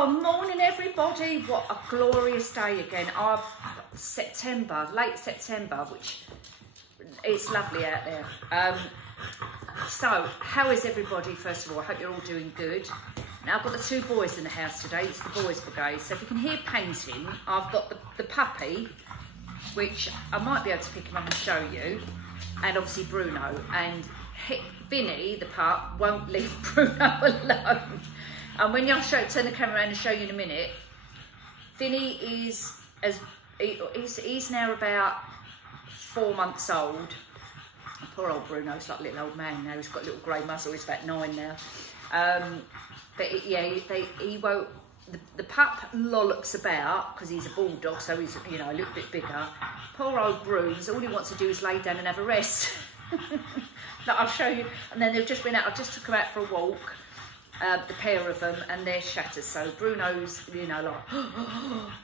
Oh, morning everybody. What a glorious day again. September, late September, which it's lovely out there. So, how is everybody, first of all? I hope you're all doing good. Now, I've got the two boys in the house today. It's the boys' brigade. So if you can hear painting, I've got the puppy, which I might be able to pick him up and show you, and obviously Bruno. And Vinny, the pup, won't leave Bruno alone. And when I'll turn the camera around and show you in a minute, Vinny is he's now about 4 months old. Poor old Bruno's like a little old man now. He's got a little grey muzzle. He's about 9 now. But he won't. The pup lollops about because he's a bulldog, so he's a little bit bigger. Poor old Bruce, all he wants to do is lay down and have a rest. Like, I'll show you. And then they've just been out. I just took them out for a walk. The pair of them, and they're shattered. So Bruno's, like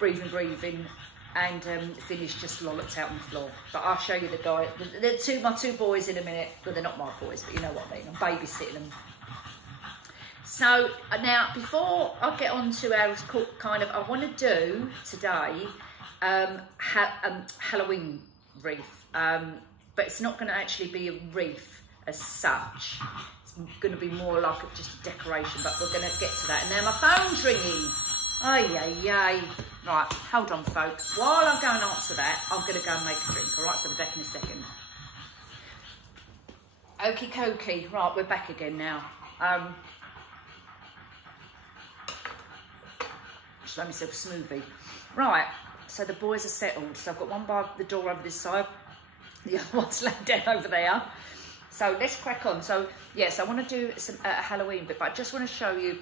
breathing, and Vinny's just lolloped out on the floor. But I'll show you my two boys in a minute. Well, they're not my boys, but you know what I mean. I'm babysitting them. So now, before I get on to our I want to do today Halloween wreath, but it's not going to actually be a wreath as such. Going to be more like just a decoration, but we're going to get to that. And now my phone's ringing. Ay. Right, hold on, folks. While I go and answer that, I'm going to go and make a drink. All right, so we're back in a second. Okie dokie. Right, we're back again now. Just let myself a smoothie. Right, so the boys are settled. So I've got one by the door over this side. The other one's laid down over there. So let's crack on. So yes, I want to do some Halloween bit, but I just want to show you.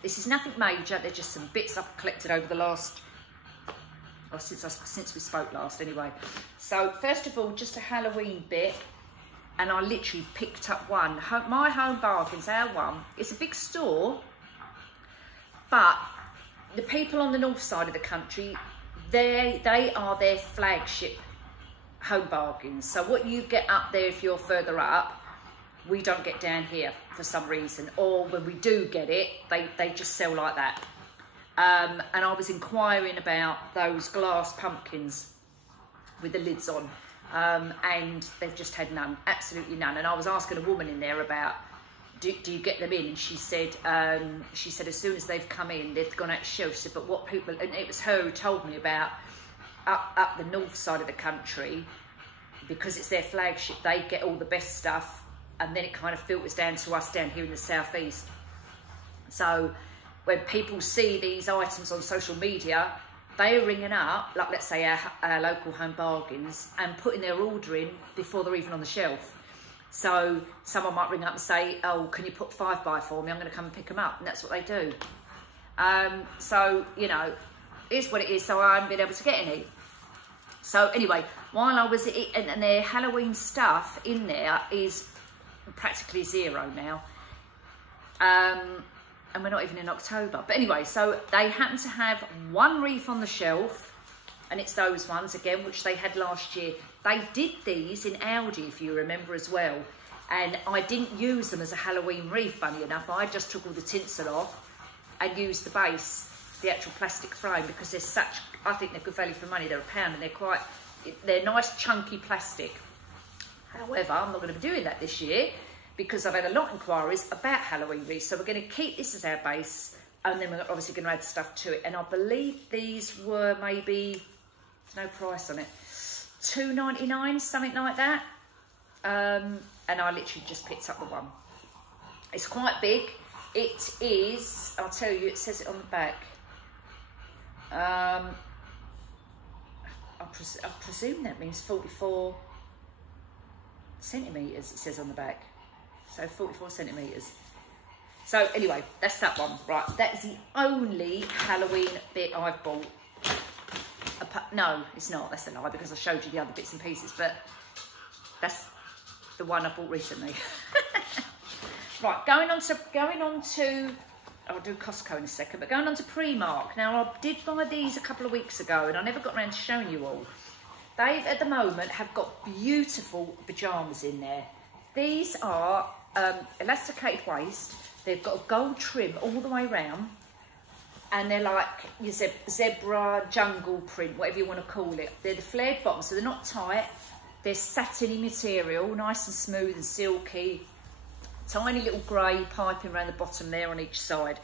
This is nothing major. They're just some bits I've collected over the last, since we spoke last, anyway. So first of all, just a Halloween bit, and I literally picked up one. My Home Bargains, our one. It's a big store, but the people on the north side of the country, they are their flagship Home Bargains. So what you get up there, if you're further up, we don't get down here for some reason, or when we do get it, they just sell like that. And I was inquiring about those glass pumpkins with the lids on, and they've just had none, absolutely none. And I was asking a woman in there about, do you get them in? And she said as soon as they've come in, they've gone out of shelf. She said, but what people, and it was her who told me about up the north side of the country, because it's their flagship, they get all the best stuff, and then it kind of filters down to us down here in the southeast. So when people see these items on social media, they are ringing up, like let's say our local Home Bargains, and putting their order in before they're even on the shelf. So someone might ring up and say, oh, can you put 5 by for me? I'm going to come and pick them up, and that's what they do. So, it's what it is, so I haven't been able to get any. So anyway, while I was and their Halloween stuff in there is practically zero now. And we're not even in October. But anyway, so they happen to have one wreath on the shelf, and it's those ones again, which they had last year. They did these in Aldi, if you remember, as well. And I didn't use them as a Halloween wreath, funny enough. I just took all the tinsel off and used the base, the actual plastic frame, because they're such, I think they're good value for money. They're £1 and they're nice chunky plastic. However, I'm not going to be doing that this year because I've had a lot of inquiries about Halloween wreaths. So we're going to keep this as our base, and then we're obviously going to add stuff to it. And I believe these were maybe, there's no price on it, $2.99, something like that. And I literally just picked up the one. It's quite big. It is, I'll tell you, it says it on the back. I presume that means 44 centimetres, it says on the back. So 44 centimetres. So anyway, that's that one. Right, that is the only Halloween bit I've bought. No, it's not. That's a lie, because I showed you the other bits and pieces, but that's the one I bought recently. Right, going on to I'll do Costco in a second, but going on to Primark. Now, I did buy these a couple of weeks ago, and I never got around to showing you all. They, at the moment, have got beautiful pajamas in there. These are elasticated waist. They've got a gold trim all the way round. and they're like your zebra jungle print, whatever you want to call it. They're the flared bottoms, so they're not tight. They're satiny material, nice and smooth and silky. Tiny little grey piping around the bottom there on each side.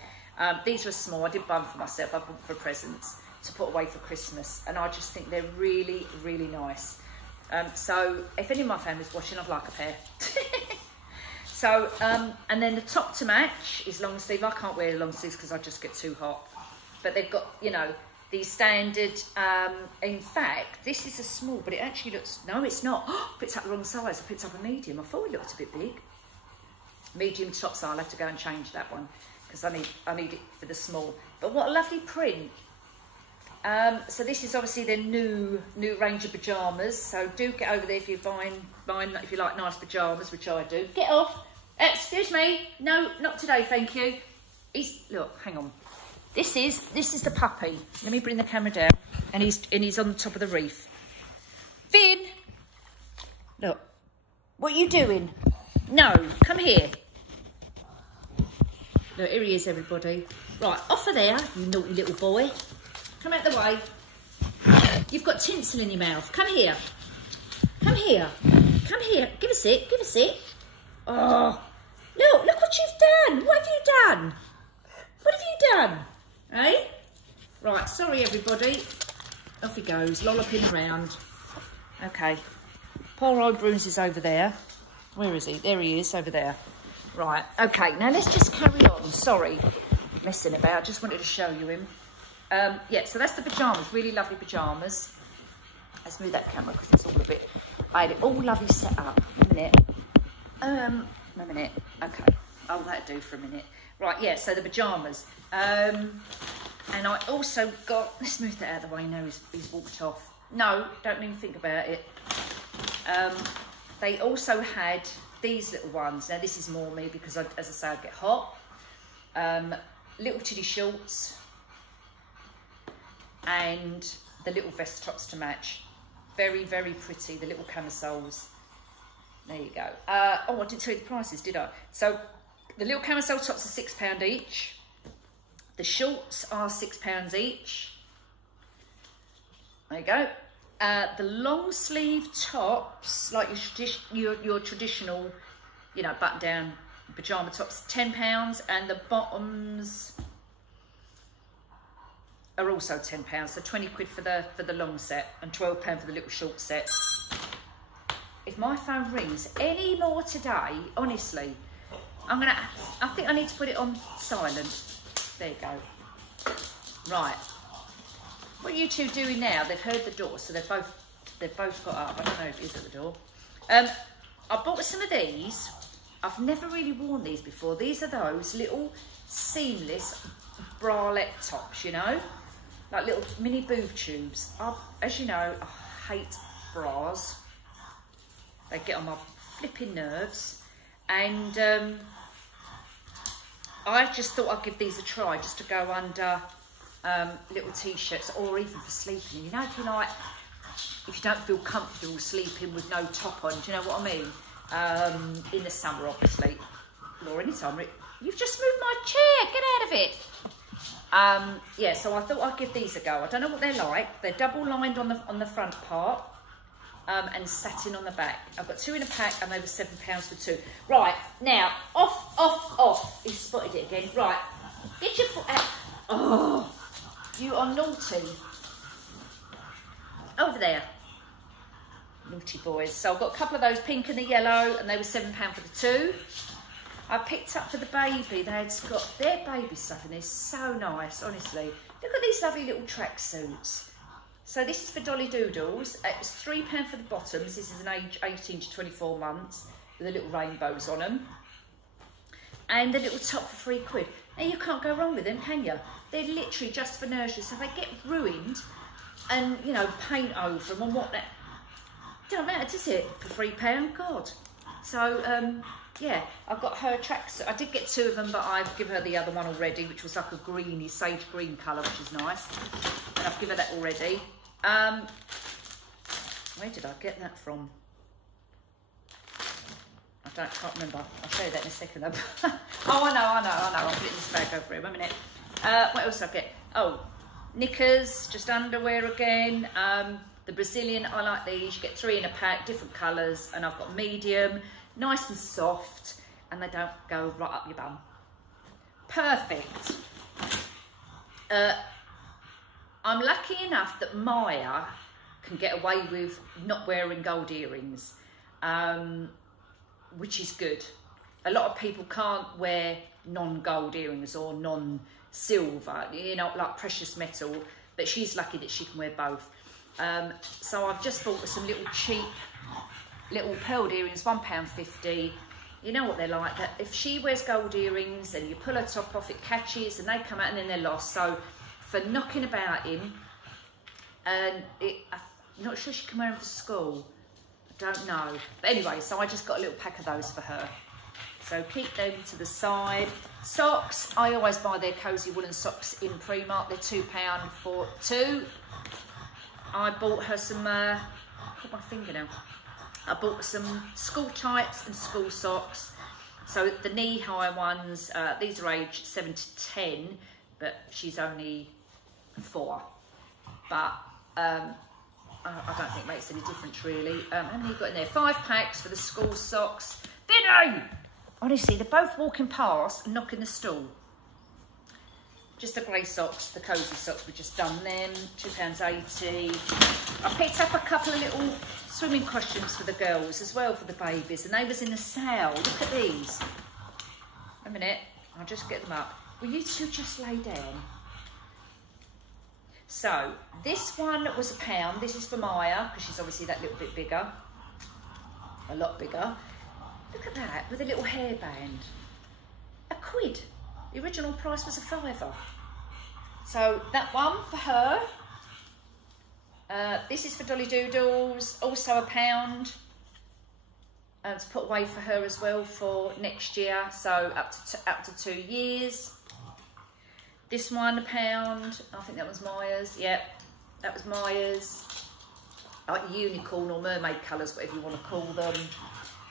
These were small. I didn't buy them for myself. I bought them for presents to put away for Christmas, and I just think they're really, really nice. So if any of my family's watching, I'd like a pair. So, and then the top to match is long sleeve. I can't wear the long sleeves because I just get too hot. But they've got, you know, the standard, in fact, this is a small, but it actually looks, no, it's not. I picked up the wrong size. I picked up a medium. I thought it looked a bit big. Medium top, so I'll have to go and change that one because I need it for the small. But what a lovely print. So this is obviously their new range of pajamas. So do get over there if you're buying if you like nice pajamas, which I do. Get off. Excuse me. No, not today, thank you. Look, hang on. This is the puppy. Let me bring the camera down. And he's on the top of the reef. Finn. Look. What are you doing? No, come here. Look, here he is, everybody. Right, off of there, you naughty little boy. Come out the way. You've got tinsel in your mouth. Come here. Come here. Come here. Give us it. Give us it. Oh, look what you've done. What have you done? What have you done? Eh? Right, sorry, everybody. Off he goes, lolloping around. Okay. Poor old Bruce is over there. Where is he? There he is, over there. Right, okay. Now, let's just carry on. Sorry, messing about. Just wanted to show you him. Yeah, so that's the pyjamas, really lovely pyjamas. Let's move that camera because it's all a bit, I had it all lovely set up. A minute. A minute. Okay. Oh, that'll do for a minute. Right, yeah, so the pyjamas. And I also got, let's move that out of the way. No, he's walked off. No, don't even think about it. They also had these little ones. Now, this is more me because, as I say, I get hot. Little titty shorts. And the little vest tops to match. Very, very pretty, the little camisoles. There you go. Oh, I didn't tell you the prices, did I? So, the little camisole tops are £6 each. The shorts are £6 each. There you go. The long sleeve tops, like your traditional, you know, button-down pyjama tops, £10. And the bottoms are also £10, so 20 quid for the long set and £12 for the little short sets. If my phone rings any more today, honestly, I think I need to put it on silent. There you go. Right. What are you two doing now? They've heard the door, so they've both got up. I don't know if it is at the door. I bought some of these. I've never really worn these before. These are those little seamless bralette tops, you know? Like little mini boob tubes. As you know, I hate bras. They get on my flipping nerves. And I just thought I'd give these a try, just to go under little t-shirts, or even for sleeping. You know, if you don't feel comfortable sleeping with no top on, do you know what I mean? In the summer, obviously, or any time. You've just moved my chair. Get out of it. Yeah, so I thought I'd give these a go. I don't know what they're like. They're double lined on the front part and satin on the back. I've got 2 in a pack and they were £7 for 2. Right, now, off. He's spotted it again. Right, get your foot out. Oh, you are naughty. Over there. Naughty boys. So I've got a couple of those, pink and the yellow, and they were £7 for the 2. I picked up for the baby. They had got their baby stuff in there. So nice, honestly. Look at these lovely little tracksuits. So this is for Dolly Doodles. It was £3 for the bottoms. This is an age 18 to 24 months with the little rainbows on them. And the little top for £3. Now you can't go wrong with them, can you? They're literally just for nursery. So if they get ruined and, you know, paint over them and whatnot, don't matter, does it? For £3, God. So, yeah, I've got her tracksuit. I did get 2 of them, but I've given her the other one already, which was like a greeny, sage green colour, which is nice. And I've given her that already. Where did I get that from? Can't remember. I'll show you that in a second. Oh, I know. I'll put it in this bag over here. 1 minute. What else did I get? Oh, knickers, just underwear again. The Brazilian, I like these. You get 3 in a pack, different colours, and I've got medium, nice and soft, and they don't go right up your bum. Perfect. I'm lucky enough that Maya can get away with not wearing gold earrings, which is good. A lot of people can't wear non-gold earrings or non-silver, you know, like precious metal, but she's lucky that she can wear both. So I've just bought her some little cheap little pearl earrings, £1.50. You know what they're like, that if she wears gold earrings and you pull her top off, it catches and they come out and then they're lost. So for knocking about him, and I'm not sure she can wear them for school, I don't know. But anyway, so I just got a little pack of those for her. So keep them to the side. Socks, I always buy their cosy woolen socks in Primark. They're £2 for 2. I bought her some, put my finger now. I bought some school tights and school socks. So the knee-high ones, these are aged 7 to 10, but she's only 4. But I don't think it makes any difference really. How many you got in there? 5 packs for the school socks. Vinny! Honestly, they're both walking past and knocking the stool. Just the grey socks, the cosy socks, we've just done them, £2.80. I picked up a couple of little swimming costumes for the girls as well, for the babies, and they was in the sale. Look at these. A minute, I'll just get them up. Will you two just lay down? So, this one was £1. This is for Maya, because she's obviously that little bit bigger. A lot bigger. Look at that, with a little hairband. £1. The original price was £5. So that one for her. This is for Dolly Doodles, also £1. To put away for her as well for next year, so up to 2 years. This one £1. I think that was Maya's. Yep, that was Maya's. Like unicorn or mermaid colours, whatever you want to call them.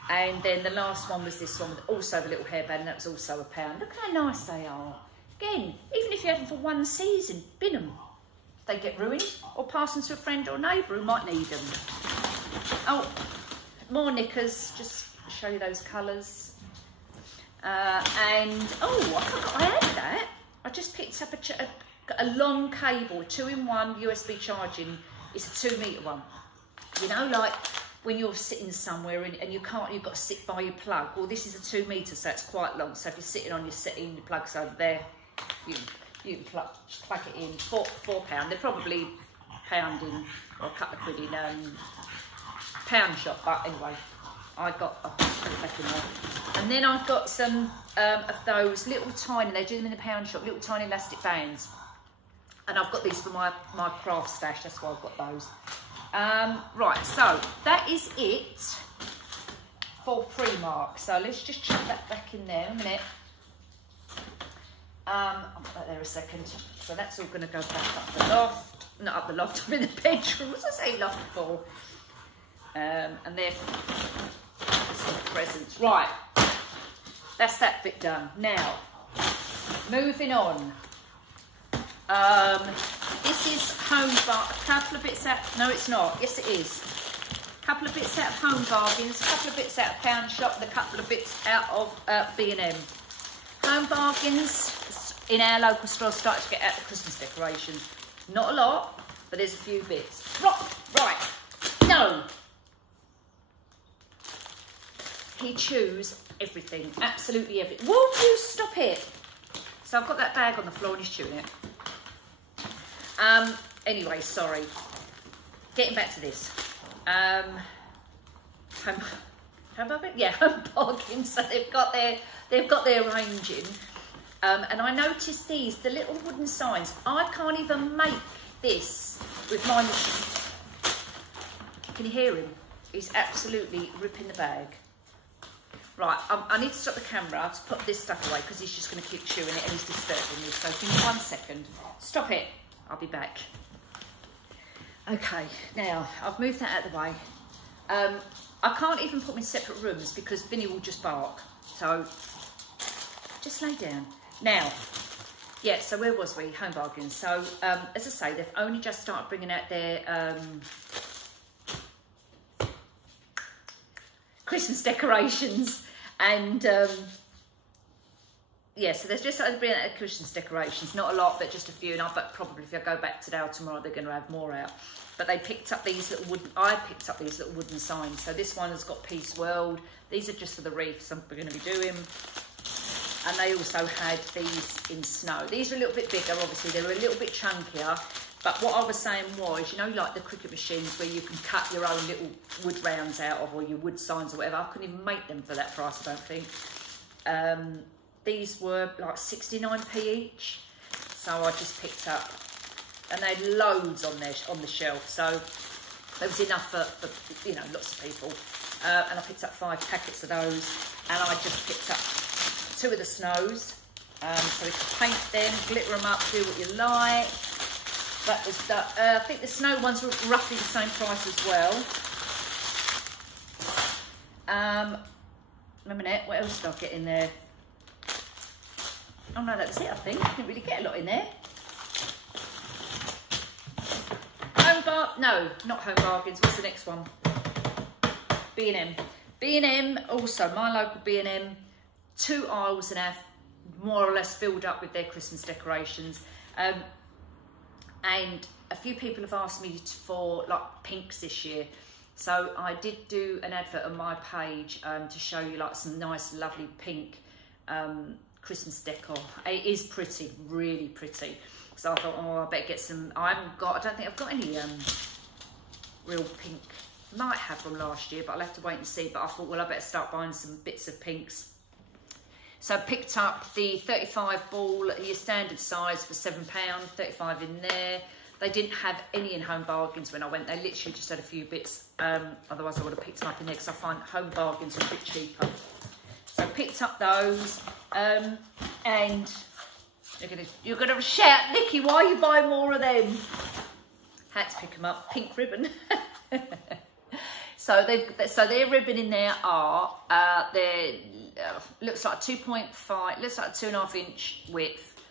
And then the last one was this one, with also the little hairband, and that was also £1. Look how nice they are. Again, even if you had them for 1 season, bin them. If they get ruined, or pass them to a friend or neighbour who might need them. Oh, more knickers, just to show you those colours. And, oh, I forgot I had that. I just picked up a long cable, 2-in-1 USB charging. It's a 2-metre one. You know, like when you're sitting somewhere and you can't, you've got to sit by your plug. Well, this is a 2 metre, so it's quite long. So if you're sitting on your setting, your plug's over there, you can plug it in. £4. They're probably £1 in, or a couple of quid in pound shop. But anyway, I'll put it back in there. And then I've got some of those little tiny, they do them in the pound shop, little tiny elastic bands. And I've got these for my craft stash, that's why I've got those. Right, so that is it for Primark. So let's just chuck that back in there a minute. I'll put that there a second. So that's all going to go back up the loft. Not up the loft, I'm in the bedroom. What did I say loft for? And therefore, some presents. Right, that's that bit done. Now, moving on. This is Home Bar, a couple of bits out, no it's not, yes it is. A couple of bits out of Home Bargains, a couple of bits out of Pound Shop, and a couple of bits out of B M. Home Bargains, in our local store, started to get out the Christmas decorations. Not a lot, but there's a few bits. Right, no. He chews everything, absolutely everything. Won't you stop it? So I've got that bag on the floor and he's chewing it. Anyway, sorry. Getting back to this. Home Bargains. So they've got their ranging. And I noticed these, the little wooden signs. I can't even make this with my machine. Can you hear him? He's absolutely ripping the bag. Right, I need to stop the camera to put this stuff away because he's just going to keep chewing it and he's disturbing me. So give me 1 second. Stop it. I'll be back. Okay, now I've moved that out of the way. I can't even put them in separate rooms because Vinny will just bark. So just lay down. Now, yeah, so where was we? Home Bargains. So, as I say, they've only just started bringing out their Christmas decorations. And, yeah, so there's just started bringing out their Christmas decorations. Not a lot, but just a few. And but probably if I go back today or tomorrow, they're going to have more out. But they picked up these little wooden, I picked up these little wooden signs. So this one has got Peace World. These are just for the wreaths we're going to be doing. And they also had these in snow. These are a little bit bigger, obviously. They were a little bit chunkier. But what I was saying was, you know, like the cricket machines where you can cut your own little wood rounds out of, or your wood signs or whatever. I couldn't even make them for that price, I don't think. These were like 69p each. So I just picked up, and they had loads on the shelf. So there was enough for you know, lots of people. And I picked up 5 packets of those. And I just picked up 2 of the snows, so we can paint them, glitter them up, do what you like. That was I think the snow ones were roughly the same price as well. A minute, what else did I get in there? Oh no, that was it, I think. I didn't really get a lot in there. No, not Home Bargains. What's the next one? B&M. B&M, also my local B&M. 2 aisles and a half, more or less filled up with their Christmas decorations. And a few people have asked me for like pinks this year. So I did do an advert on my page to show you like some nice, lovely pink Christmas decor. It is pretty, really pretty. So I thought, oh, I better get some. I don't think I've got any real pink. Might have from last year, but I'll have to wait and see. But I thought, well, I better start buying some bits of pinks. So I picked up the 35 ball, your standard size for £7, 35 in there. They didn't have any in Home Bargains when I went. They literally just had a few bits. Otherwise I would have picked them up in there because I find Home Bargains are a bit cheaper. So I picked up those. And you're gonna shout, Nikki, why are you buying more of them? Had to pick them up. Pink ribbon. So their ribbon in there are looks like 2.5, looks like a 2.5 inch width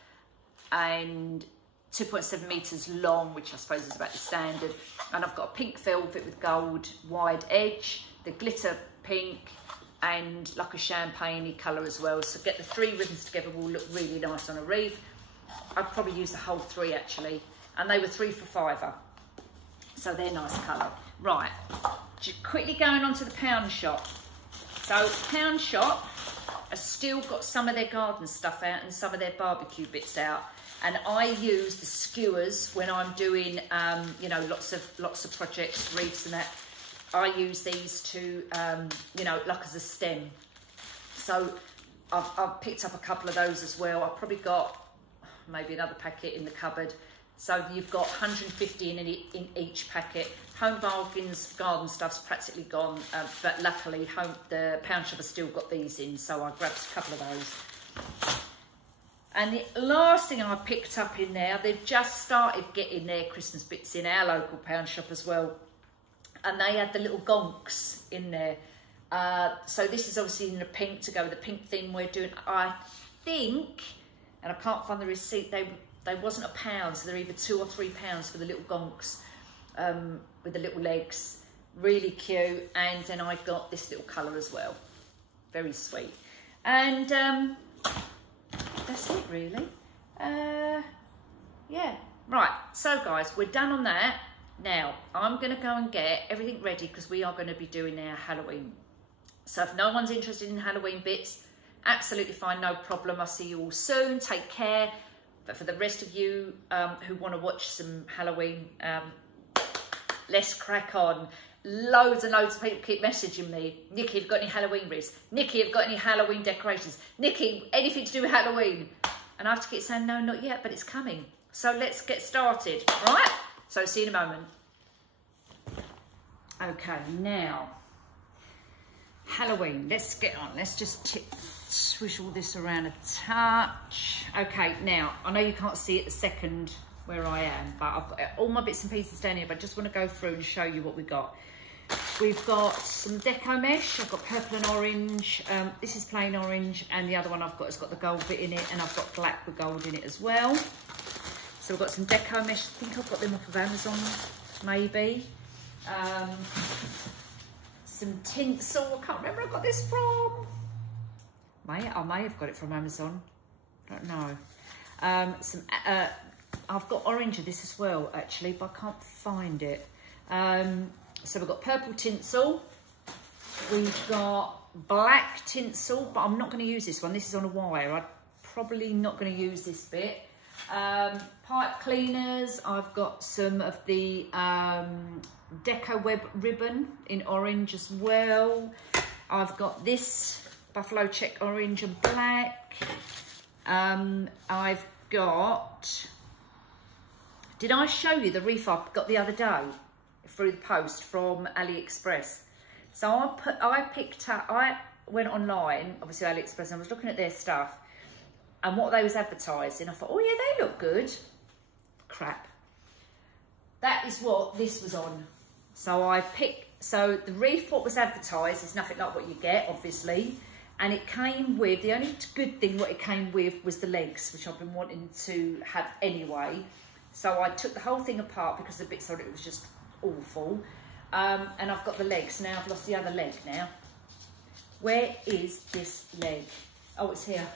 and 2.7 meters long, which I suppose is about the standard. And I've got a pink velvet with gold wide edge, the glitter pink, and like a champagne-y colour as well. So get the 3 ribbons together will look really nice on a wreath. I'd probably use the whole 3 actually, and they were 3 for £5. So they're nice colour. Right, just quickly going on to the Pound Shop. So Pound Shop has still got some of their garden stuff out and some of their barbecue bits out. And I use the skewers when I'm doing, you know, lots of projects, wreaths and that. I use these to, you know, like as a stem. So I've picked up a couple of those as well. I've probably got maybe another packet in the cupboard. So you've got 150 in each packet. Home Bargains garden stuff's practically gone, but luckily the Pound Shop has still got these in, so I grabbed a couple of those. And the last thing I picked up in there, they've just started getting their Christmas bits in our local Pound Shop as well. And they had the little gonks in there. So this is obviously in the pink to go with the pink theme we're doing. I think, and I can't find the receipt, they wasn't £1, so they're either £2 or £3 for the little gonks with the little legs. Really cute. And then I got this little colour as well. Very sweet. And that's it really. Yeah. Right, so guys, we're done on that. Now, I'm going to go and get everything ready because we are going to be doing our Halloween. So if no one's interested in Halloween bits, absolutely fine, no problem. I'll see you all soon. Take care. But for the rest of you who want to watch some Halloween, let's crack on. Loads and loads of people keep messaging me. Nikki, have you got any Halloween wreaths? Nikki, have you got any Halloween decorations? Nikki, anything to do with Halloween? And I have to keep saying, no, not yet, but it's coming. So let's get started, all right? So see you in a moment. Okay, now, Halloween, let's get on. Let's just swish all this around a touch. Okay, now, I know you can't see it the second where I am, but I've got all my bits and pieces down here, but I just want to go through and show you what we got. We've got some deco mesh. I've got purple and orange. This is plain orange, and the other one I've got has got the gold bit in it, and I've got black with gold in it as well. So we've got some deco mesh. I think I've got them off of Amazon, maybe. Some tinsel. I can't remember where I got this from. I may have got it from Amazon. Don't know. I've got orange of this as well, actually, but I can't find it. So we've got purple tinsel. We've got black tinsel, but I'm not going to use this one. This is on a wire. I'm probably not going to use this bit. Pipe cleaners. I've got some of the Deco Web ribbon in orange as well. I've got this buffalo check orange and black. I've got, did I show you the wreath I got the other day through the post from AliExpress? So I went online, obviously AliExpress, and I was looking at their stuff and what they was advertising. I thought, oh yeah, they look good. Crap. That is what this was on. So so the wreath, what was advertised, is nothing like what you get, obviously. And it came with, the only good thing what it came with was the legs, which I've been wanting to have anyway. So I took the whole thing apart because the bits on it was just awful. And I've got the legs. Now I've lost the other leg now. Where is this leg? Oh, it's here.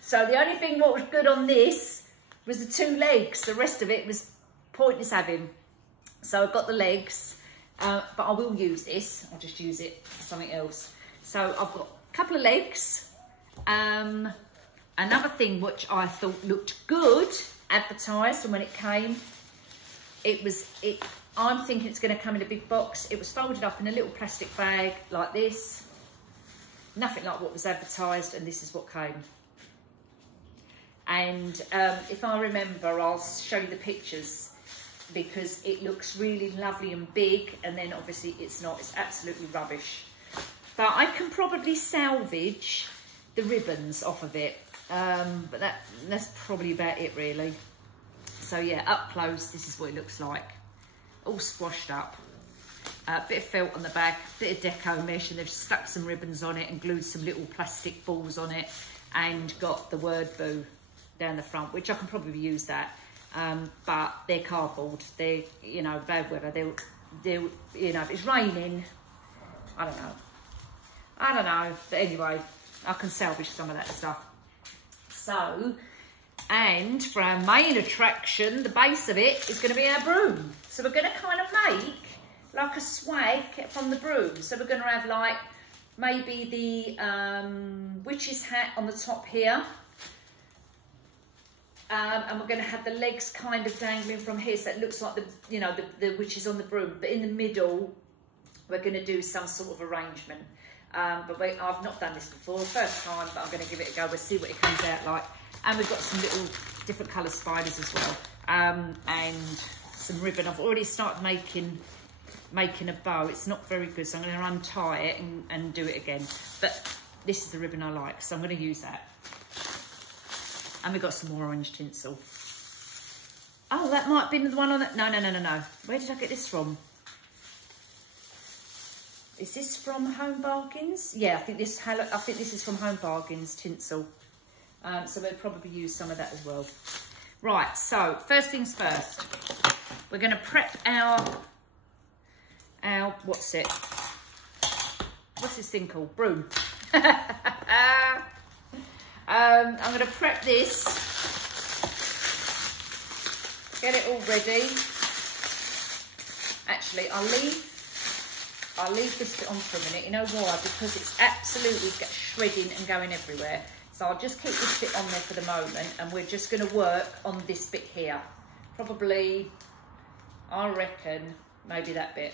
So the only thing what was good on this was the two legs. The rest of it was pointless having. So I've got the legs, but I will use this. I'll just use it for something else. So I've got a couple of legs. Another thing which I thought looked good advertised, and when it came, I'm thinking it's going to come in a big box. It was folded up in a little plastic bag like this. Nothing like what was advertised, and this is what came. And if I remember, I'll show you the pictures because it looks really lovely and big, and then obviously it's not. It's absolutely rubbish. But I can probably salvage the ribbons off of it. But that's probably about it, really. So yeah, up close, this is what it looks like. All squashed up. A bit of felt on the back, bit of deco mesh, and they've stuck some ribbons on it and glued some little plastic balls on it, and got the word boo down the front, which I can probably use that. But they're cardboard. They're, you know, bad weather. They're, you know, if it's raining, I don't know. But anyway, I can salvage some of that stuff. So, and for our main attraction, the base of it is going to be our broom. So we're going to kind of make like a swag from the broom. So we're going to have like maybe the witch's hat on the top here. And we're going to have the legs kind of dangling from here, so it looks like the witch is on the broom. But in the middle, we're going to do some sort of arrangement. But I've not done this before, first time, but I'm going to give it a go. We'll see what it comes out like. And we've got some little different colour spiders as well, and some ribbon. I've already started making a bow. It's not very good, so I'm going to untie it and do it again. But this is the ribbon I like, so I'm going to use that. And we've got some more orange tinsel. Oh, that might be the one on that. No. Where did I get this from? Is this from Home Bargains? Yeah, I think this is from Home Bargains tinsel. So we'll probably use some of that as well. Right, so first things first. We're going to prep our what's this thing called? Broom. I'm going to prep this, get it all ready. Actually, I'll leave this bit on for a minute. You know why? Because it's absolutely shredding and going everywhere. So I'll just keep this bit on there for the moment, and we're just going to work on this bit here. Probably, I reckon, maybe that bit.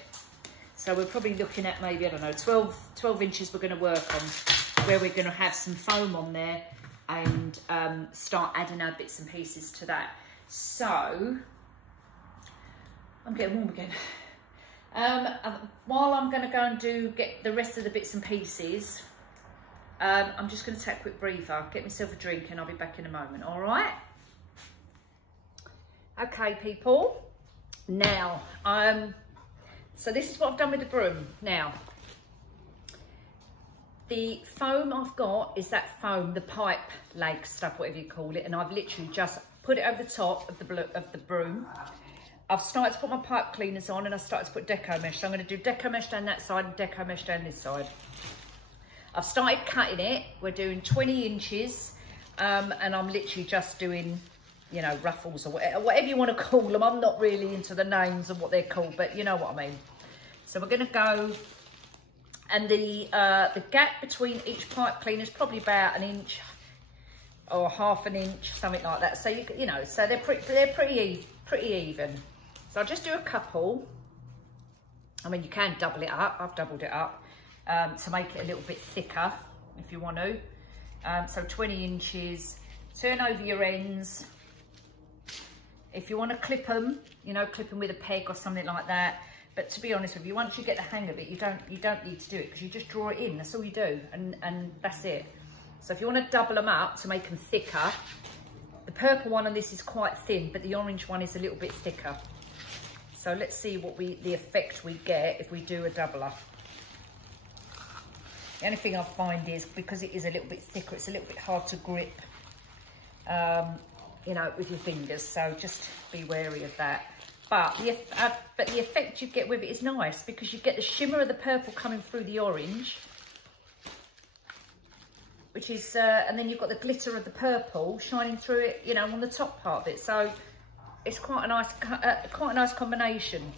So we're probably looking at maybe, I don't know, 12 inches we're going to work on, where we're going to have some foam on there and start adding our bits and pieces to that. So, I'm getting warm again. While I'm going to go and get the rest of the bits and pieces, I'm just going to take a quick breather, get myself a drink, and I'll be back in a moment, all right? Okay, people. Now, So this is what I've done with the broom. Now, the foam I've got is that foam, the pipe leg stuff, whatever you call it, and I've literally just put it over the top of the broom. I've started to put my pipe cleaners on, and I started to put deco mesh. So I'm going to do deco mesh down that side and deco mesh down this side. I've started cutting it. We're doing 20 inches, and I'm literally just doing, you know, ruffles or whatever you want to call them. I'm not really into the names of what they're called, but you know what I mean. So we're going to go, and the gap between each pipe cleaner is probably about 1 inch or half an inch, something like that. So you know, so they're pretty even. So I'll just do a couple. I mean, you can double it up. I've doubled it up to make it a little bit thicker if you want to. So 20 inches. Turn over your ends. If you want to clip them, you know, clip them with a peg or something like that. But to be honest with you, once you get the hang of it, you don't need to do it, because you just draw it in. That's all you do, and that's it. So if you want to double them up to make them thicker, the purple one on this is quite thin, but the orange one is a little bit thicker. So let's see what the effect we get if we do a doubler. The only thing I find is, because it is a little bit thicker, it's a little bit hard to grip, you know, with your fingers. So just be wary of that. But the effect you get with it is nice, because you get the shimmer of the purple coming through the orange, which is, and then you've got the glitter of the purple shining through it, you know, on the top part of it. So it's quite a nice combination.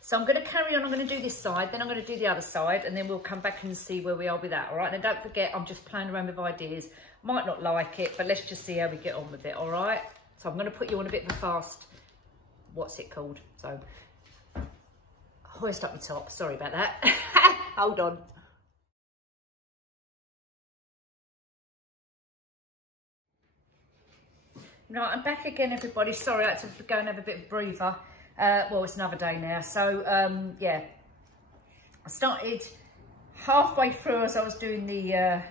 So I'm going to carry on. I'm going to do this side, then I'm going to do the other side, and then we'll come back and see where we are with that. All right. And don't forget, I'm just playing around with ideas. Might not like it, but let's just see how we get on with it. All right. So I'm going to put you on a bit of a fast, what's it called? So hoist up the top. Sorry about that. Hold on. Right, I'm back again, everybody. Sorry, I had to go and have a bit of a breather. Well, it's another day now. So, yeah. I started halfway through as I was doing the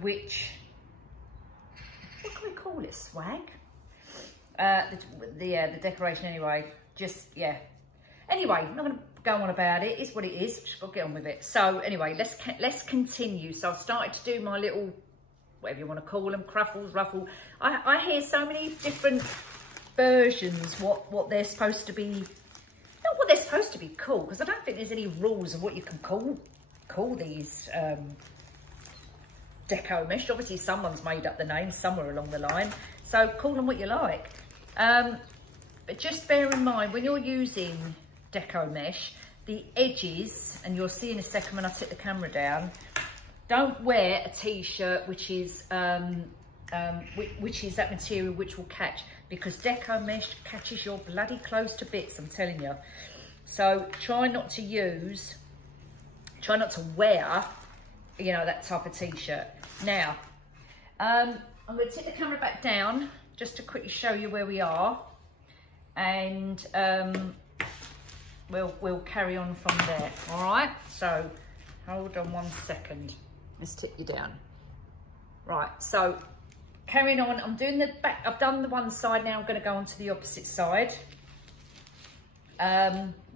witch. What can we call it? Swag? The decoration anyway. Just, yeah. Anyway, I'm not going to go on about it. It's what it is. Just got to get on with it. So, anyway, let's continue. So, I've started to do my little, whatever you want to call them, cruffles, ruffle. I hear so many different versions what they're supposed to be, not what they're supposed to be called, because I don't think there's any rules of what you can call these deco mesh. Obviously someone's made up the name somewhere along the line, so call them what you like. But just bear in mind, when you're using deco mesh, the edges, and you'll see in a second when I set the camera down, don't wear a t-shirt which is that material which will catch, because deco mesh catches your bloody clothes to bits, I'm telling you. So try not to wear, you know, that type of t-shirt. Now, I'm going to take the camera back down just to quickly show you where we are, and we'll carry on from there. All right. So hold on 1 second. Let's tip you down. Right, so carrying on, I'm doing the back. I've done the one side, now I'm going to go on to the opposite side.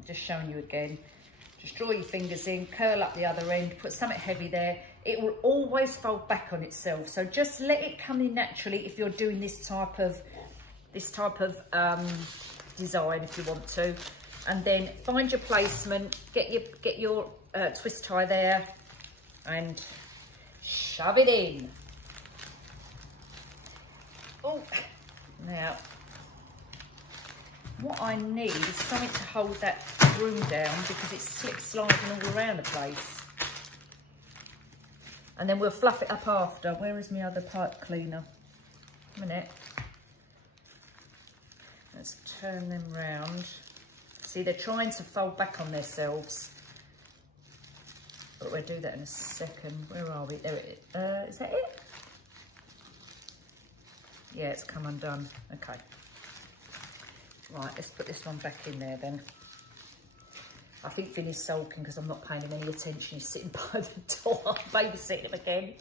Just showing you again. Just draw your fingers in, curl up the other end, put something heavy there. It will always fold back on itself, so just let it come in naturally if you're doing this type of design, if you want to. And then find your placement, get your twist tie there, and shove it in. Oh, now what I need is something to hold that broom down, because it's slip sliding all around the place. And then we'll fluff it up after. Where is my other pipe cleaner? A minute. Let's turn them round. See, they're trying to fold back on themselves. But we'll do that in a second. Where are we? There it is. Is that it? Yeah, it's come undone. Okay. Right, let's put this one back in there then. I think Finn is sulking because I'm not paying him any attention. He's sitting by the door. I'm babysitting him again.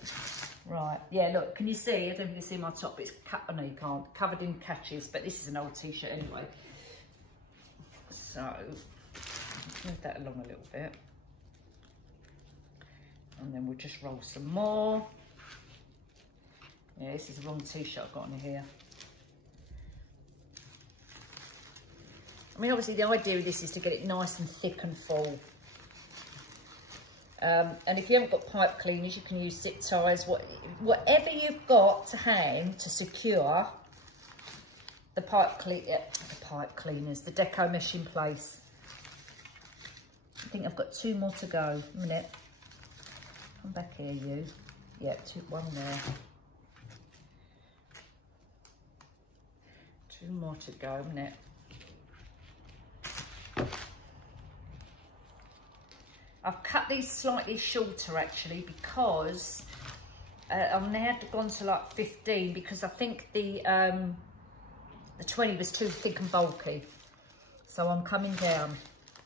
Right, yeah, look, can you see? I don't know if you can see my top. It's cut, oh no, you can't. Covered in catches, but this is an old t-shirt anyway. So, let's move that along a little bit. And then we'll just roll some more. Yeah, this is the wrong t-shirt I've got on here. I mean, obviously the idea of this is to get it nice and thick and full. And if you haven't got pipe cleaners, you can use zip ties, whatever you've got to hang to secure the pipe cleaners, the deco mesh in place. I think I've got 2 more to go. A minute. Come back here, you. Yeah, 1 there. 2 more to go. A minute. I've cut these slightly shorter actually because I've now gone to like 15 because I think the 20 was too thick and bulky. So I'm coming down.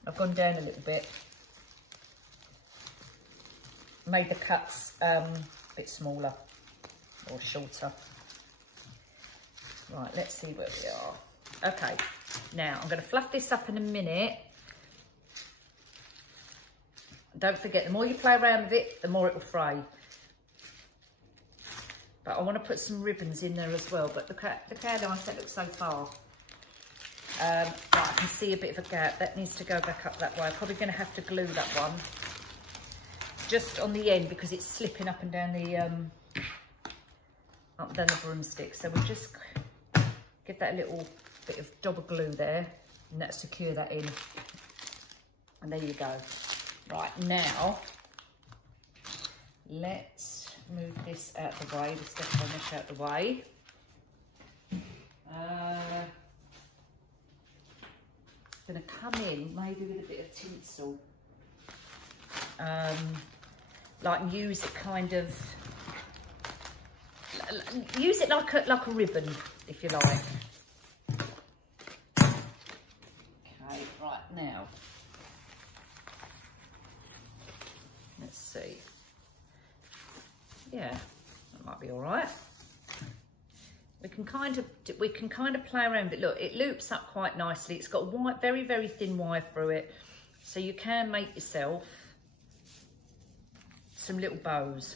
I've gone down a little bit. Made the cuts a bit smaller or shorter. Right, let's see where we are. Okay, now I'm going to fluff this up in a minute. Don't forget, the more you play around with it, the more it will fray. But I want to put some ribbons in there as well. But look how nice that looks so far. Right, I can see a bit of a gap. That needs to go back up that way. I'm probably going to have to glue that one. Just on the end because it's slipping up and down the broomstick. So we'll just give that a little bit of dab of glue there. And that'll secure that in. And there you go. Right, now, let's move this out the way, this deco mesh out the way. Going to come in maybe with a bit of tinsel. Like use it kind of, use it like a ribbon, if you like. Okay, right now. Let's see. Yeah, that might be all right. We can kind of play around with it. Look, it loops up quite nicely. It's got white, very, very thin wire through it, so you can make yourself some little bows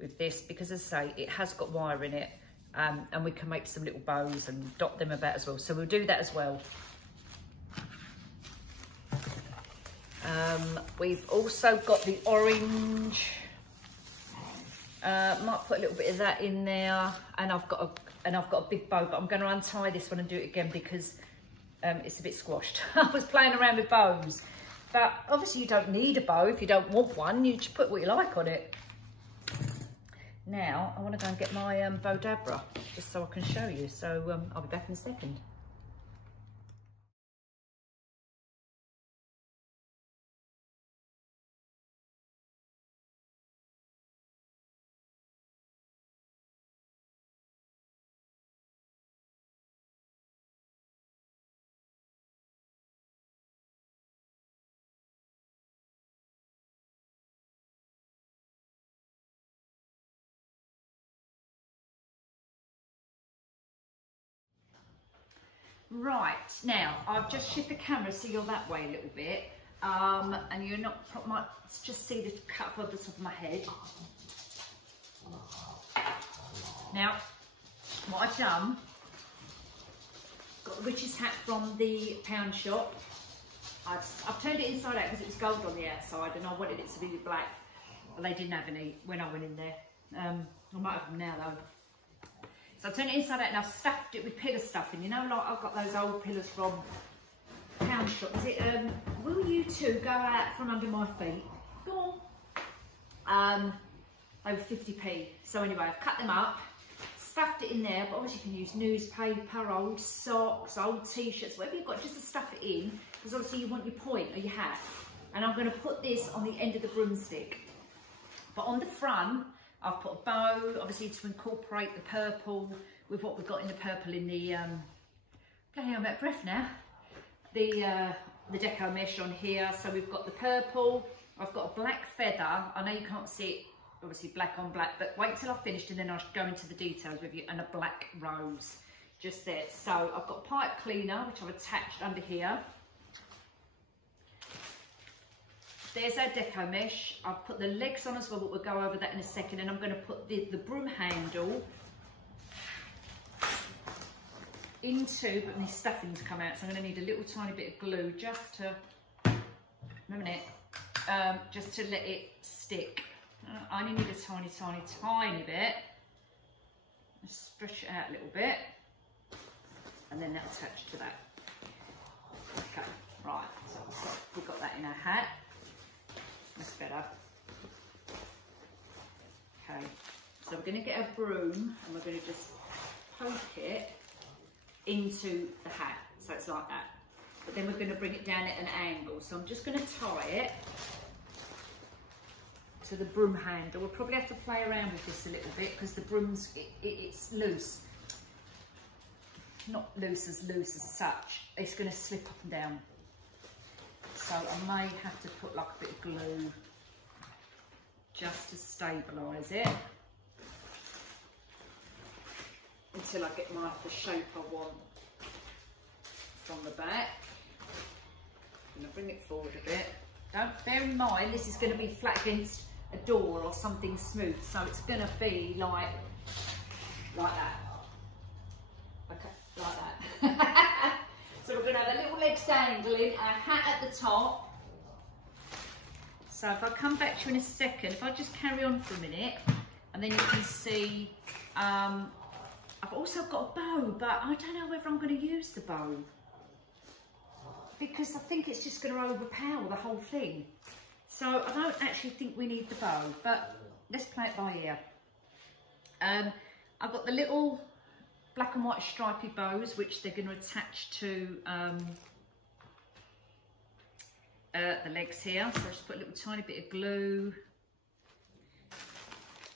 with this because, as I say, it has got wire in it, and we can make some little bows and dot them about as well. So we'll do that as well. We've also got the orange. Might put a little bit of that in there, and I've got a big bow, but I'm going to untie this one and do it again because it's a bit squashed. I was playing around with bows, but obviously you don't need a bow if you don't want one. You just put what you like on it. Now I want to go and get my bow dabra just so I can show you. So I'll be back in a second. Right, now I've just shifted the camera so you're that way a little bit, and you're not, might just see this cut above the top of my head. Now, what I've done, got the witch's hat from the pound shop. I've turned it inside out because it was gold on the outside and I wanted it to be black, but they didn't have any when I went in there. I might have them now though. So I turned it inside out and I've stuffed it with pillar stuffing. You know, like I've got those old pillars from pound shop. Is it, will you two go out from under my feet? Go on. They were 50p. So anyway, I've cut them up, stuffed it in there, but obviously you can use newspaper, old socks, old t-shirts, whatever you've got, just to stuff it in, because obviously you want your point or your hat. And I'm going to put this on the end of the broomstick. But on the front, I've put a bow, obviously to incorporate the purple with what we've got in the purple in the, bloody hell, I'm out of breath now. The deco mesh on here. So we've got the purple, I've got a black feather. I know you can't see it, obviously black on black, but wait till I've finished and then I'll go into the details with you. And a black rose, just there. So I've got pipe cleaner, which I've attached under here. There's our deco mesh. I've put the legs on as well, but we'll go over that in a second. And I'm going to put the broom handle into, but my stuffing's come out, so I'm going to need a little tiny bit of glue just to, just to let it stick. I only need a tiny, tiny, tiny bit. Let's stretch it out a little bit, and then that'll attach to that. Okay, right, so we've got that in our hat. That's better. Okay, so we're going to get a broom and we're going to just poke it into the hat, so it's like that. But then we're going to bring it down at an angle. So I'm just going to tie it to the broom handle. We'll probably have to play around with this a little bit because the broom's, it's loose. Not loose as such. It's going to slip up and down. So I may have to put like a bit of glue just to stabilise it until I get the shape I want from the back. I'm going to bring it forward a bit. Don't bear in mind this is going to be flat against a door or something smooth, so it's going to be like that. Okay, like that. So we're going to have a little legs dangling, our hat at the top. So if I come back to you in a second, if I just carry on for a minute, and then you can see, I've also got a bow, but I don't know whether I'm going to use the bow, because I think it's just going to overpower the whole thing. So I don't actually think we need the bow, but let's play it by ear. I've got the little black and white stripy bows, which they're going to attach to the legs here. So I just put a little tiny bit of glue,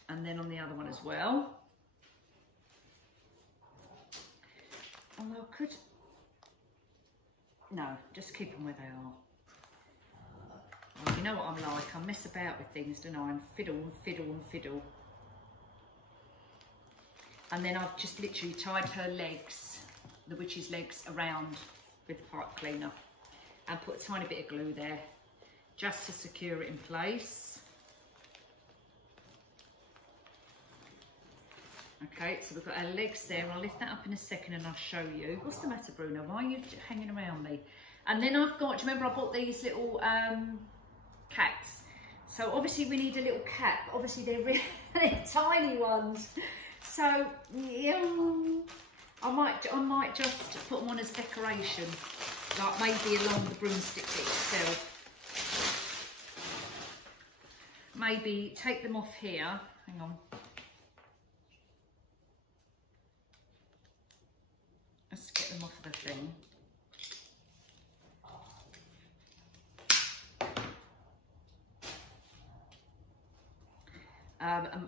and then on the other one as well. Although I could, no, just keep them where they are. Well, you know what I'm like, I mess about with things, don't I, and fiddle and fiddle and fiddle. And then I've just literally tied her legs, the witch's legs, around with the pipe cleaner and put a tiny bit of glue there just to secure it in place. Okay, so we've got our legs there. I'll lift that up in a second and I'll show you. What's the matter, Bruno? Why are you hanging around me? And then I've got, do you remember I bought these little cats? So obviously we need a little cat, but obviously they're really tiny ones. So yeah, I might just put them on as decoration, like maybe along the broomstick itself. Maybe take them off here. Hang on. Let's get them off of the thing.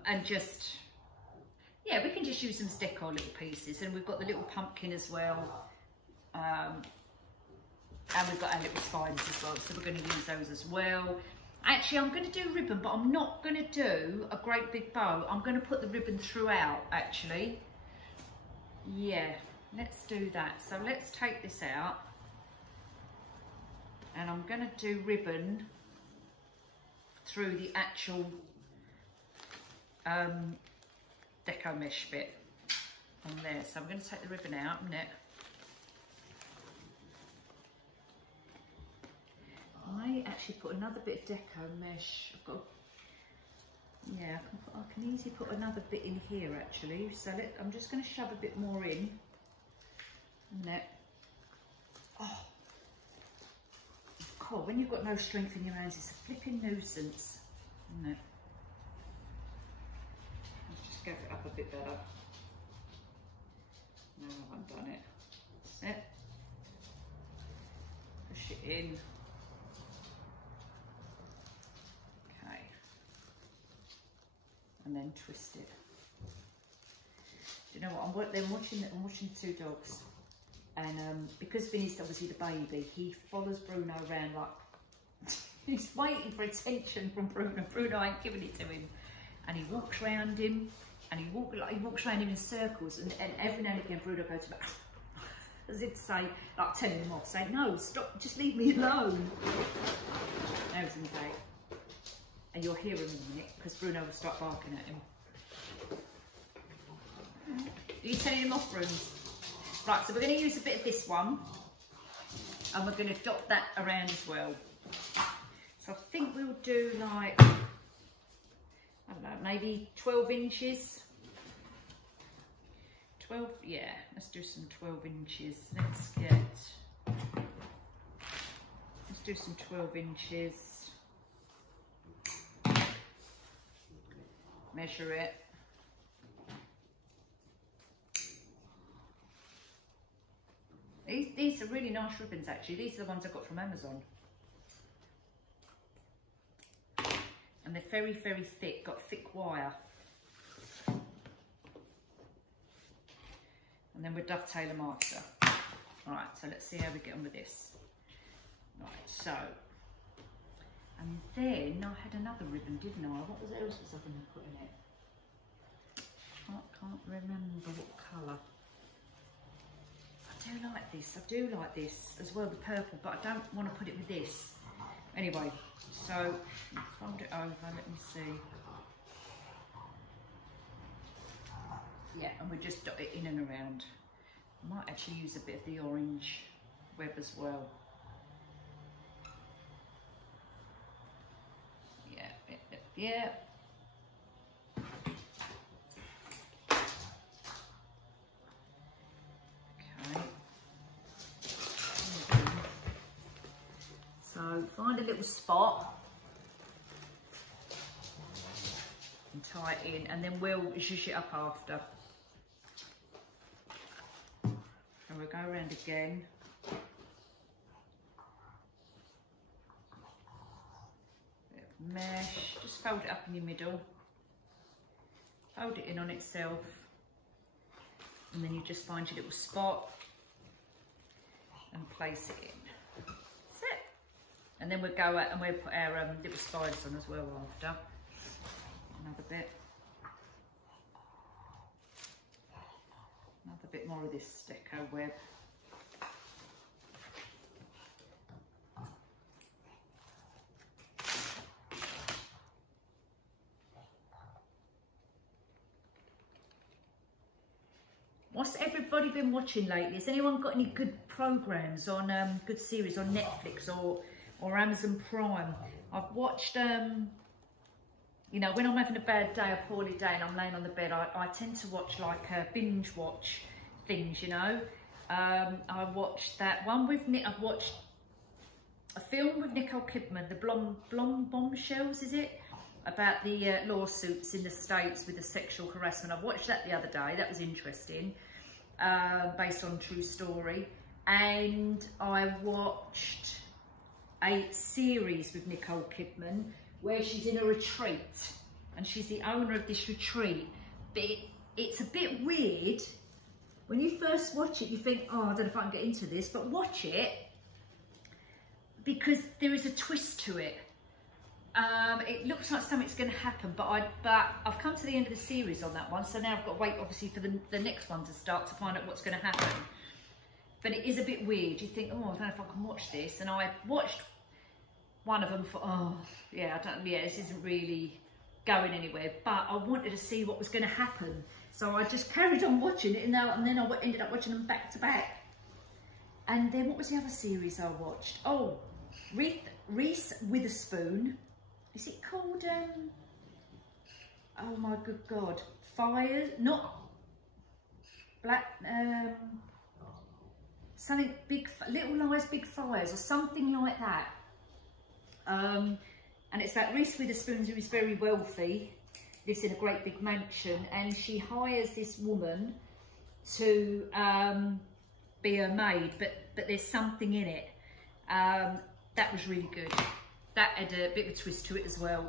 And just, yeah, we can just use them as decor little pieces. And we've got the little pumpkin as well. And we've got our little spiders as well. So we're going to use those as well. Actually, I'm going to do ribbon, but I'm not going to do a great big bow. I'm going to put the ribbon throughout, actually. Yeah, let's do that. So let's take this out. And I'm going to do ribbon through the actual deco mesh bit on there. So I'm going to take the ribbon out a minute. I may actually put another bit of deco mesh. I've got, yeah, I can easily put another bit in here actually. So I'm just going to shove a bit more in. A minute. Oh, God, when you've got no strength in your hands, it's a flipping nuisance, isn't it? Let's just go it up a bit better. No, I haven't done it. That's it. Push it in. Okay. And then twist it. Do you know what? I'm watching two dogs. And because Vinny's obviously the baby, he follows Bruno around like he's waiting for attention from Bruno. Bruno ain't giving it to him. And he walks around him and he walks around him in circles, and every now and again Bruno goes back, as if to say, like telling him off, saying, no, stop, just leave me alone. Now he's in the gate. And you'll hear him in a minute, because Bruno will start barking at him. Are you telling him off, Bruno? Right, so we're going to use a bit of this one, and we're going to dot that around as well. So I think we'll do like, I don't know, maybe 12 inches. 12, yeah, let's do some 12 inches. Let's do some 12 inches. Measure it. These are really nice ribbons actually. These are the ones I got from Amazon. And they're very, very thick, got thick wire. And then we'll dovetail them after. Alright, so let's see how we get on with this. Right, so, and then I had another ribbon, didn't I? What else was I going to put in it? Can't remember what colour. I do like this as well, the purple, but I don't want to put it with this. Anyway, so fold it over, let me see. Yeah, and we'll just dot it in and around. I might actually use a bit of the orange web as well. Yeah. Okay. So find a little spot and tie it in, and then we'll zhuzh it up after. And we'll go around again. Bit of mesh, just fold it up in your middle. Fold it in on itself. And then you just find your little spot and place it in. That's it. And then we'll go out and we'll put our little spiders on as well after. Another bit more of this deco web. What's everybody been watching lately? Has anyone got any good programs on, good series on Netflix or Amazon Prime? I've watched, you know, when I'm having a bad day, a poorly day, and I'm laying on the bed, I tend to watch like binge watch things, you know. I watched that one with I've watched a film with Nicole Kidman, the Blonde Bombshells, is it? About the lawsuits in the States with the sexual harassment. I watched that the other day. That was interesting, based on a true story. And I watched a series with Nicole Kidman where she's in a retreat and she's the owner of this retreat. But it's a bit weird. When you first watch it, you think, oh, I don't know if I can get into this, but watch it because there is a twist to it. It looks like something's going to happen, but I've come to the end of the series on that one, so now I've got to wait, obviously, for the next one to start to find out what's going to happen. But it is a bit weird. You think, oh, I don't know if I can watch this, and I watched one of them for, oh, yeah, this isn't really going anywhere, but I wanted to see what was going to happen, so I just carried on watching it, and then I ended up watching them back to back. And then what was the other series I watched? Oh, Reese Witherspoon. Is it called, oh my good God, Fires, not Black, something big, Little Lies, Big Fires, or something like that. And it's about Reese Witherspoon, who is very wealthy, lives in a great big mansion, and she hires this woman to be her maid, but there's something in it. That was really good. That had a bit of a twist to it as well.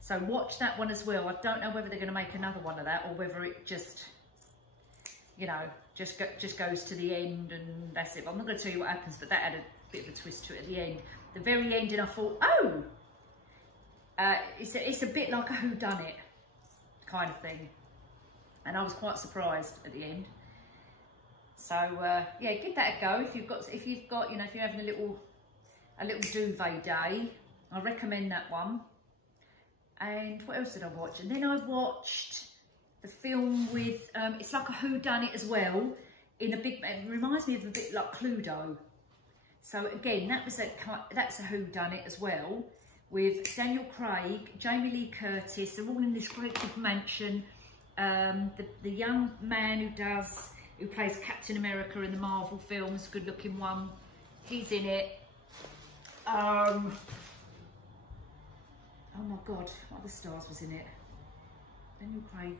So watch that one as well. I don't know whether they're going to make another one of that or whether it just, you know, just goes to the end and that's it. But I'm not going to tell you what happens, but that had a bit of a twist to it at the end. The very end, and I thought, oh, it's a bit like a whodunit kind of thing. and I was quite surprised at the end. So yeah, give that a go if you've got, you know, if you're having a little duvet day. I recommend that one. And what else did I watch? And then I watched the film with it's like a whodunit as well. It reminds me of a bit like Cluedo. So again, that's a whodunit as well, with Daniel Craig, Jamie Lee Curtis. They're all in this great big mansion. The young man who plays Captain America in the Marvel films, good looking one, he's in it. Oh my God, what other stars was in it? Daniel Craig.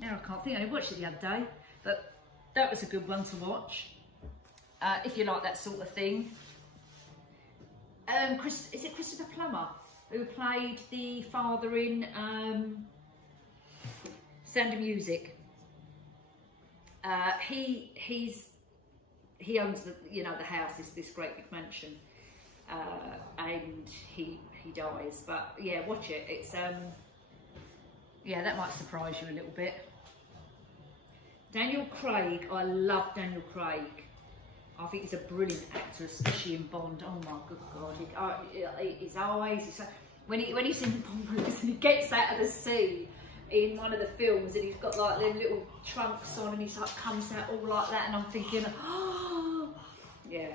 Now I can't think. I watched it the other day, but that was a good one to watch if you like that sort of thing. Is it Christopher Plummer who played the father in Sound of Music? He owns the house, this great big mansion, and he dies. But yeah, watch it. It's yeah, that might surprise you a little bit. Daniel Craig, I love Daniel Craig. I think he's a brilliant actor, especially in Bond. Oh my good God, his eyes. When he's in the Bond movies and he gets out of the sea in one of the films, and he's got like them little trunks on, and he's like comes out all like that, and I'm thinking, oh yeah,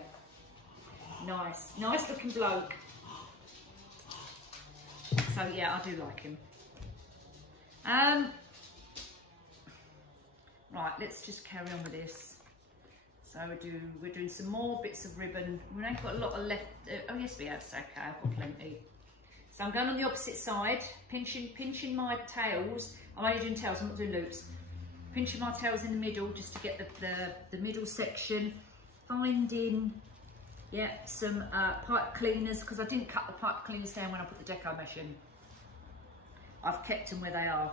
nice looking bloke. So yeah, I do like him. Right, let's just carry on with this. So we're doing some more bits of ribbon. We ain't got a lot of left. Oh yes, we have. It's okay, I've got plenty. So I'm going on the opposite side, pinching my tails. I'm only doing tails, I'm not doing loops. Pinching my tails in the middle just to get the middle section. Finding, yeah, some pipe cleaners, because I didn't cut the pipe cleaners down when I put the deco mesh in. I've kept them where they are.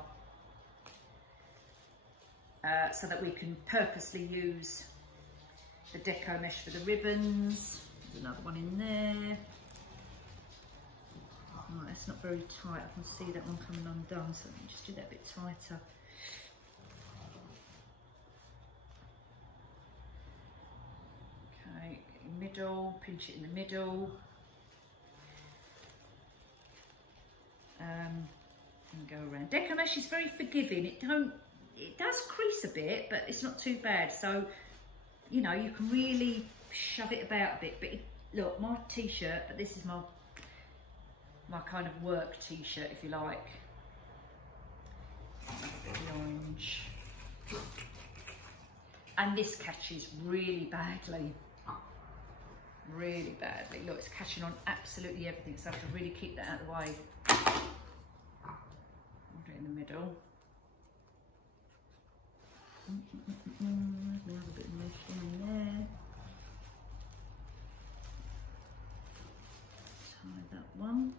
So that we can purposely use the deco mesh for the ribbons. There's another one in there. Right, that's not very tight. I can see that one coming undone, so let me just do that a bit tighter. Okay, middle, pinch it in the middle. And go around. Deco mesh is very forgiving. It does crease a bit, but it's not too bad. So, you know, you can really shove it about a bit. But look, my t-shirt, but this is my kind of work t-shirt, if you like. The orange. And this catches really badly. Really badly. Look, it's catching on absolutely everything, so I have to really keep that out of the way. I'll do it in the middle. There's a bit of mesh in there. Tie that one.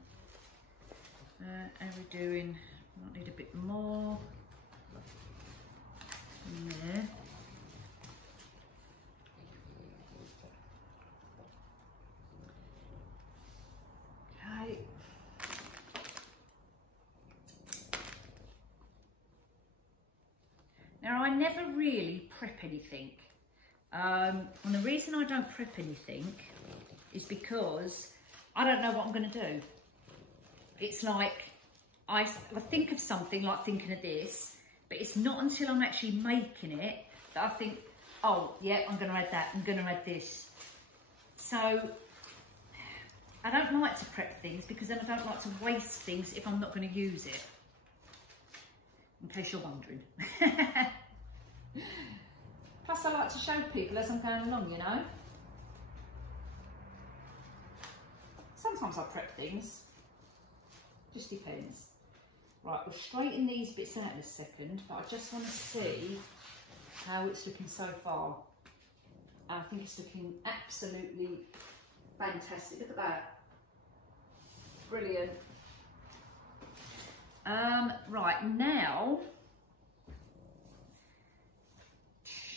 And we're doing, might need a bit more in there. Okay. Now, I never really prep anything. And the reason I don't prep anything is because I don't know what I'm going to do. It's like, I think of something like thinking of this, but it's not until I'm actually making it that I think, oh, yeah, I'm going to add that, I'm going to add this. So, I don't like to prep things because then I don't like to waste things if I'm not going to use it. In case you're wondering. Plus I like to show people as I'm going along, you know. Sometimes I prep things. Just depends. Right, we'll straighten these bits out in a second, but I just want to see how it's looking so far. I think it's looking absolutely fantastic. Look at that. Brilliant. Right, now,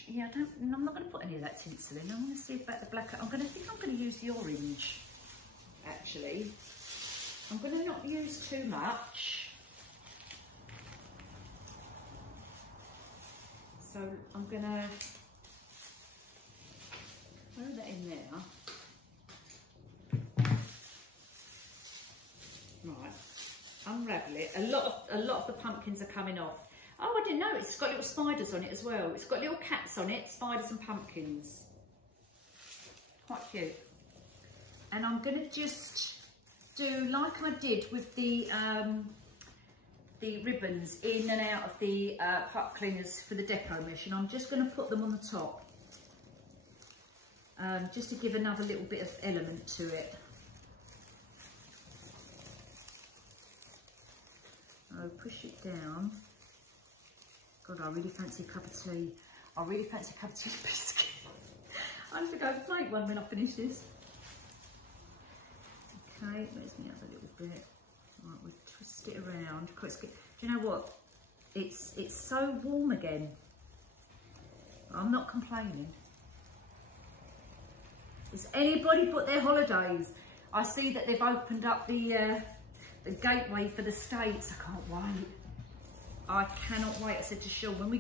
yeah, I'm not going to put any of that tinsel in. I'm going to see about the black. I'm going to use the orange, actually. I'm going to not use too much. So I'm gonna throw that in there. Right, unravel it. A lot of the pumpkins are coming off. Oh, I didn't know, it's got little spiders on it as well. It's got little cats on it, spiders and pumpkins. Quite cute. And I'm gonna just do like I did with the ribbons in and out of the pipe cleaners for the deco mission. I'm just gonna put them on the top. Just to give another little bit of element to it. Oh, push it down. God, I really fancy a cup of tea. I really fancy a cup of tea and biscuit. I'm just going to make one when I finish this. Okay, where's the other little bit? Right, we'll twist it around. Do you know what? It's so warm again. I'm not complaining. Has anybody booked their holidays? I see that they've opened up the gateway for the States. I can't wait. I cannot wait. I said to Sean, when we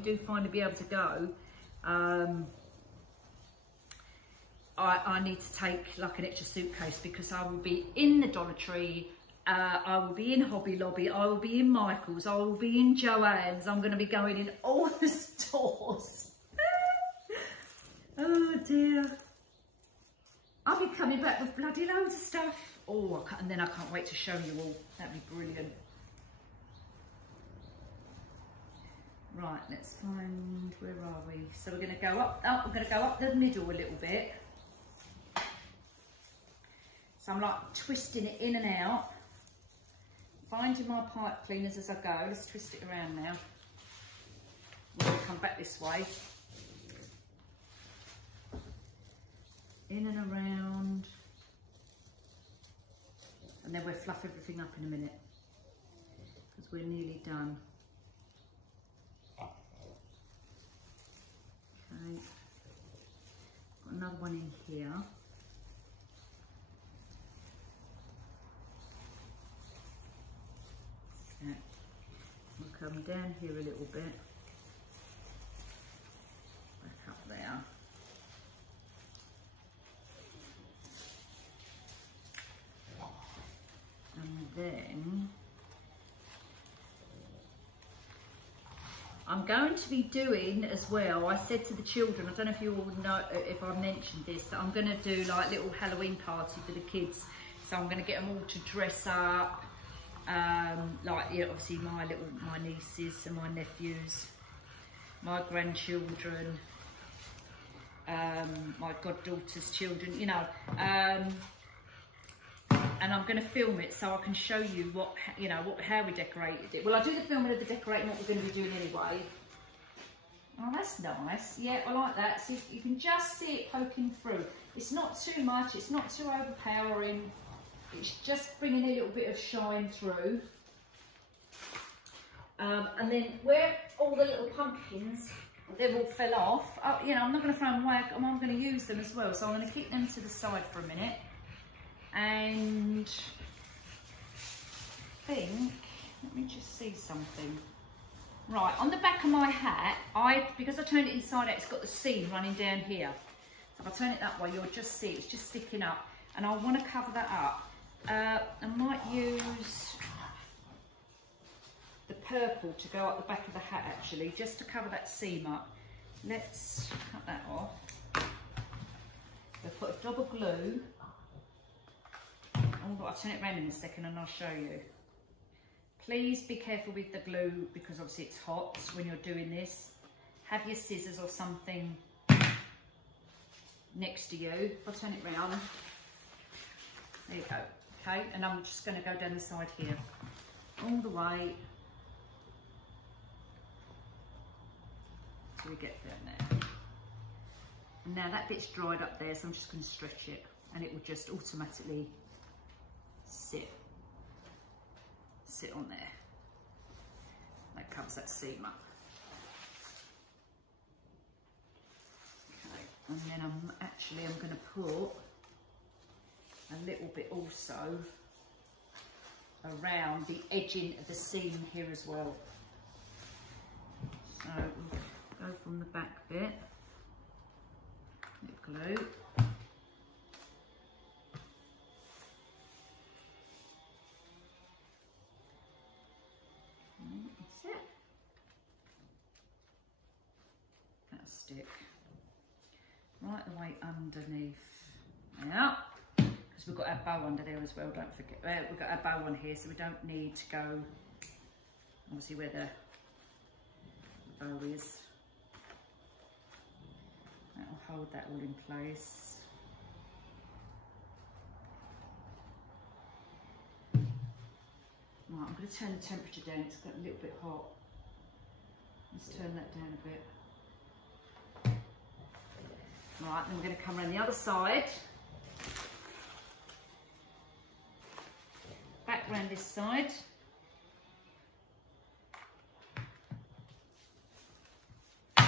do finally be able to go, I need to take like an extra suitcase because I will be in the Dollar Tree, I will be in Hobby Lobby, I will be in Michael's, I will be in Joann's. I'm going to be going in all the stores. Oh dear. I'll be coming back with bloody loads of stuff. Oh, and then I can't wait to show you all. That'd be brilliant. Right, let's find, where are we? So we're going to go up, we're going to go up the middle a little bit. So I'm like twisting it in and out. Finding my pipe cleaners as I go. Let's twist it around now. We're going to come back this way. In and around. And then we'll fluff everything up in a minute. Because we're nearly done. Okay. Got another one in here. We'll come down here a little bit, back up there. And then I'm going to be doing as well, I said to the children, I don't know if you all know, if I mentioned this, that I'm going to do like little Halloween party for the kids. So I'm going to get them all to dress up. Like, yeah, obviously my nieces and my nephews, my grandchildren, my goddaughter's children, you know, and I'm going to film it so I can show you what, you know, how we decorated it. Well, I do the filming of the decorating, what we're going to be doing anyway. Oh, that's nice. Yeah, I like that. So you can just see it poking through. It's not too much. It's not too overpowering. It's just bringing a little bit of shine through. And then where all the little pumpkins, they've all fell off, you know, I'm not going to throw them away, I'm going to use them as well. So I'm going to keep them to the side for a minute. And I think, let me just see something. Right, on the back of my hat, because I turned it inside out, it's got the seam running down here. So if I turn it that way, you'll just see it's just sticking up. And I want to cover that up. I might use the purple to go up the back of the hat actually, just to cover that seam up. Let's cut that off. We'll put a dab of glue. I'll turn it around in a second and I'll show you. Please be careful with the glue because obviously it's hot when you're doing this. Have your scissors or something next to you. If I turn it round, there you go. Okay, and I'm just going to go down the side here, all the way till we get down there. And now that bit's dried up there, so I'm just going to stretch it and it will just automatically sit on there. That covers that seam up. Okay, and then I'm going to put a little bit also around the edging of the seam here as well. So we'll stick. Right the way underneath. Now, because we've got our bow under there as well, don't forget. We've got our bow on here, so we don't need to go, obviously, where the bow is. That'll hold that all in place. Right, I'm going to turn the temperature down, it's got a little bit hot. Let's turn that down a bit. Right, then we're going to come around the other side. Back round this side. I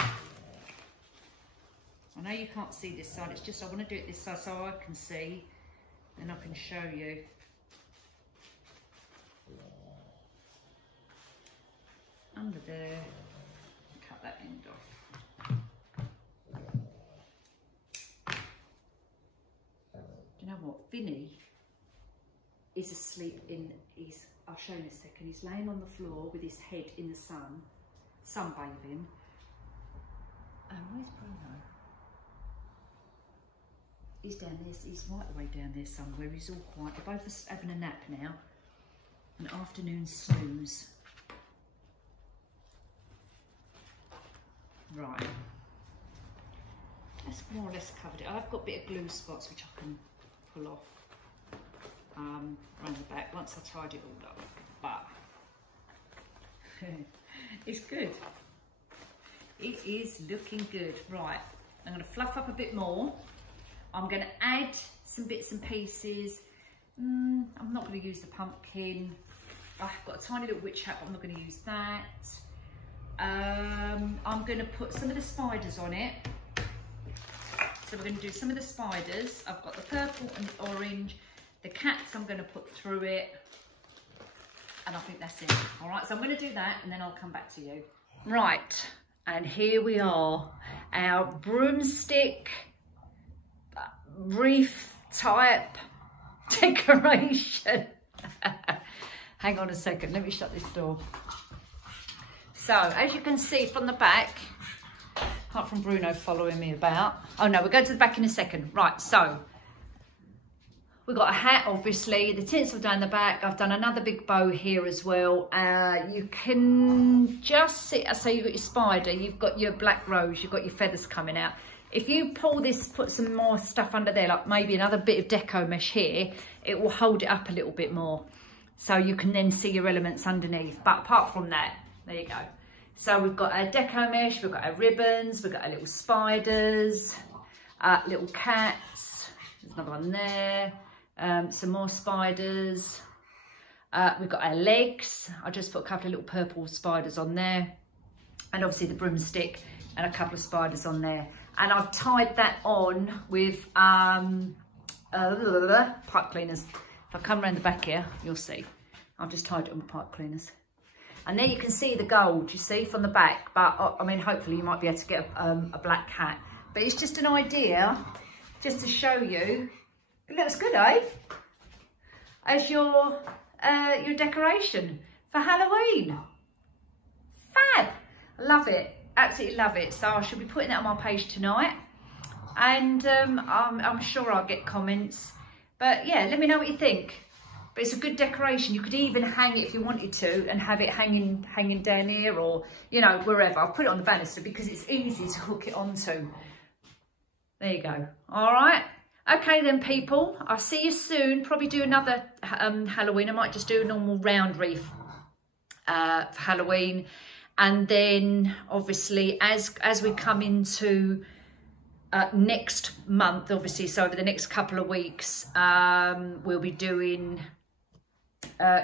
know you can't see this side, it's just I want to do it this side so I can see and I can show you. Under there, cut that end off. Do you know what? Vinny is asleep I'll show you in a second, he's laying on the floor with his head in the sun, sunbathing. And where's Bruno? He's down there, he's right away down there somewhere, he's all quiet. They're both having a nap now, an afternoon snooze. Right, that's more or less covered it. I've got a bit of glue spots which I can pull off around the back once I tidy it all up, but it's good. It is looking good. Right, I'm going to fluff up a bit more. I'm going to add some bits and pieces. I'm not going to use the pumpkin. I've got a tiny little witch hat, but I'm not going to use that. I'm going to put some of the spiders on it. So we're going to do some of the spiders. I've got the purple and the orange. The cats I'm going to put through it. And I think that's it. All right, so I'm going to do that and then I'll come back to you. Right, and here we are. Our broomstick wreath type decoration. Hang on a second, let me shut this door. So, as you can see from the back, apart from Bruno following me about. Oh no, we'll go to the back in a second. Right, so, we've got a hat, obviously, the tinsel down the back. I've done another big bow here as well. You can just see, so you've got your spider, you've got your black rose, you've got your feathers coming out. If you pull this, put some more stuff under there, like maybe another bit of deco mesh here, it will hold it up a little bit more. So you can then see your elements underneath. But apart from that, there you go. So we've got our deco mesh, we've got our ribbons, we've got our little spiders, little cats, there's another one there, some more spiders. We've got our legs. I just put a couple of little purple spiders on there. And obviously the broomstick and a couple of spiders on there. And I've tied that on with pipe cleaners. If I come around the back here, you'll see. I've just tied it on with pipe cleaners. And there you can see the gold, you see, from the back. But, I mean, hopefully you might be able to get a black hat. But it's just an idea, just to show you. It looks good, eh? As your decoration for Halloween. Fab. Love it. Absolutely love it. So I should be putting that on my page tonight. And I'm sure I'll get comments. But, yeah, let me know what you think. But it's a good decoration. You could even hang it if you wanted to and have it hanging down here or, you know, wherever. I'll put it on the banister because it's easy to hook it onto. There you go. All right. Okay then, people. I'll see you soon. Probably do another Halloween. I might just do a normal round wreath for Halloween. And then, obviously, as we come into next month, obviously, so over the next couple of weeks, we'll be doing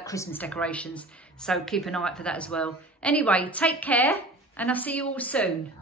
Christmas decorations. So keep an eye out for that as well. Anyway, take care and I'll see you all soon.